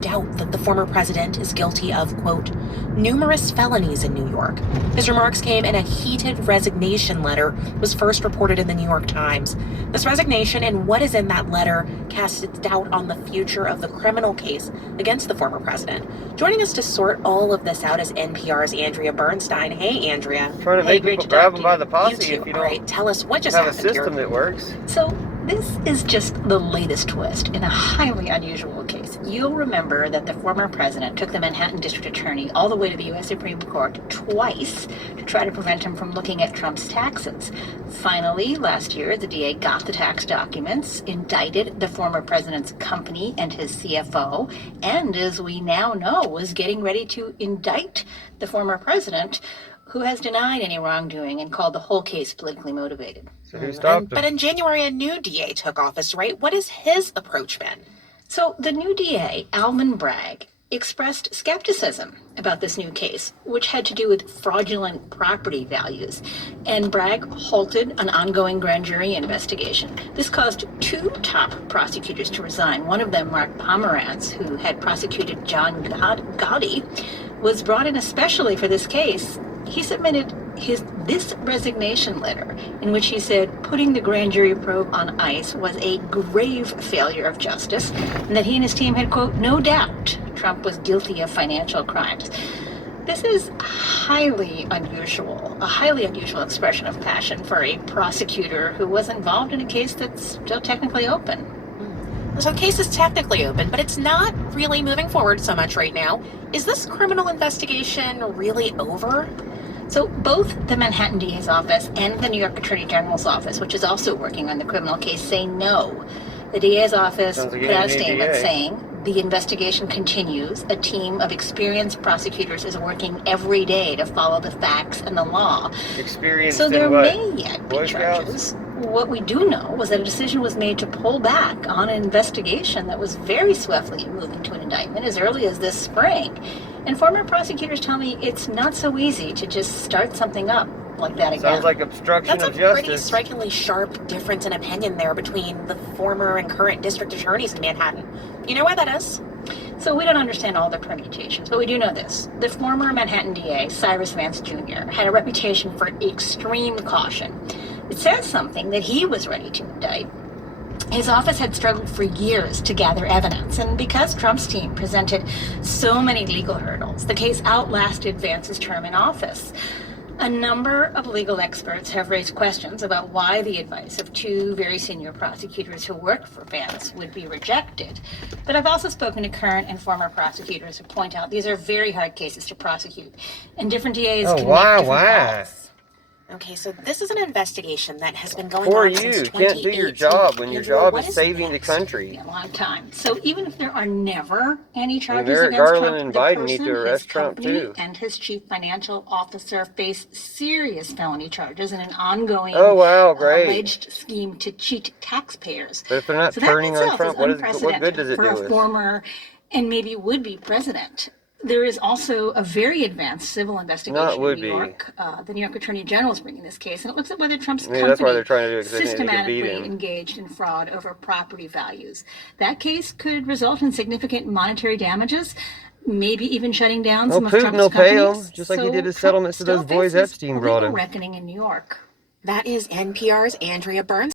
doubt that the former president is guilty of, quote, numerous felonies in New York. His remarks came in a heated resignation letter was first reported in the New York Times. This resignation and what is in that letter casts its doubt on the future of the criminal case against the former president. Joining us to sort all of this out is NPR's Andrea Bernstein. Hey, Andrea. Trying to make people grab them by the posse if you don't All right, tell us what just have a happened system here. that works. So this is just the latest twist in a highly unusual case. You'll remember that the former president took the Manhattan district attorney all the way to the U.S. Supreme Court twice to try to prevent him from looking at Trump's taxes. Finally, last year, the DA got the tax documents, indicted the former president's company and his CFO, and as we now know, was getting ready to indict the former president, who has denied any wrongdoing and called the whole case politically motivated. So who stopped him? But in January, a new DA took office, right? What has his approach been? So the new DA, Alvin Bragg, expressed skepticism about this new case, which had to do with fraudulent property values. And Bragg halted an ongoing grand jury investigation. This caused two top prosecutors to resign. One of them, Mark Pomerantz, who had prosecuted John Gotti, was brought in especially for this case. He submitted this resignation letter in which he said putting the grand jury probe on ice was a grave failure of justice and that he and his team had, quote, no doubt Trump was guilty of financial crimes. This is a highly unusual expression of passion for a prosecutor who was involved in a case that's still technically open. So the case is technically open, but it's not really moving forward so much right now. Is this criminal investigation really over? So both the Manhattan DA's office and the New York Attorney General's office, which is also working on the criminal case, say no. The DA's office put out a statement saying the investigation continues. A team of experienced prosecutors is working every day to follow the facts and the law. Experienced so there in what? may yet be charges. What we do know was that a decision was made to pull back on an investigation that was very swiftly moving to an indictment as early as this spring. And former prosecutors tell me it's not so easy to just start something up like that again. Sounds like obstruction of justice. That's a pretty strikingly sharp difference in opinion there between the former and current district attorneys in Manhattan. You know why that is? So we don't understand all the permutations, but we do know this. The former Manhattan DA, Cyrus Vance Jr., had a reputation for extreme caution. It says something that he was ready to indict. His office had struggled for years to gather evidence, and because Trump's team presented so many legal hurdles, the case outlasted Vance's term in office. A number of legal experts have raised questions about why the advice of two very senior prosecutors who worked for Vance would be rejected. But I've also spoken to current and former prosecutors who point out these are very hard cases to prosecute, and different DAs can make different calls. Okay, so this is an investigation that has been going For on you, since you can't do your job when your job is saving the country. A long time. So even if there are never any charges Merrick against Garland Trump, and the Biden person, need to his arrest Trump company, too. and his chief financial officer face serious felony charges in an ongoing alleged scheme to cheat taxpayers. But if they're not turning on Trump, what good does it do for a former and maybe would-be president? There is also a very advanced civil investigation in New York. The New York Attorney General is bringing this case, and it looks at whether Trump's company that's why they're trying to do it, systematically engaged in fraud over property values. That case could result in significant monetary damages, maybe even shutting down some of Trump's companies. Putin will pay him, just like he did his settlements to those boys Epstein brought him. Reckoning in New York. That is NPR's Andrea Bernstein.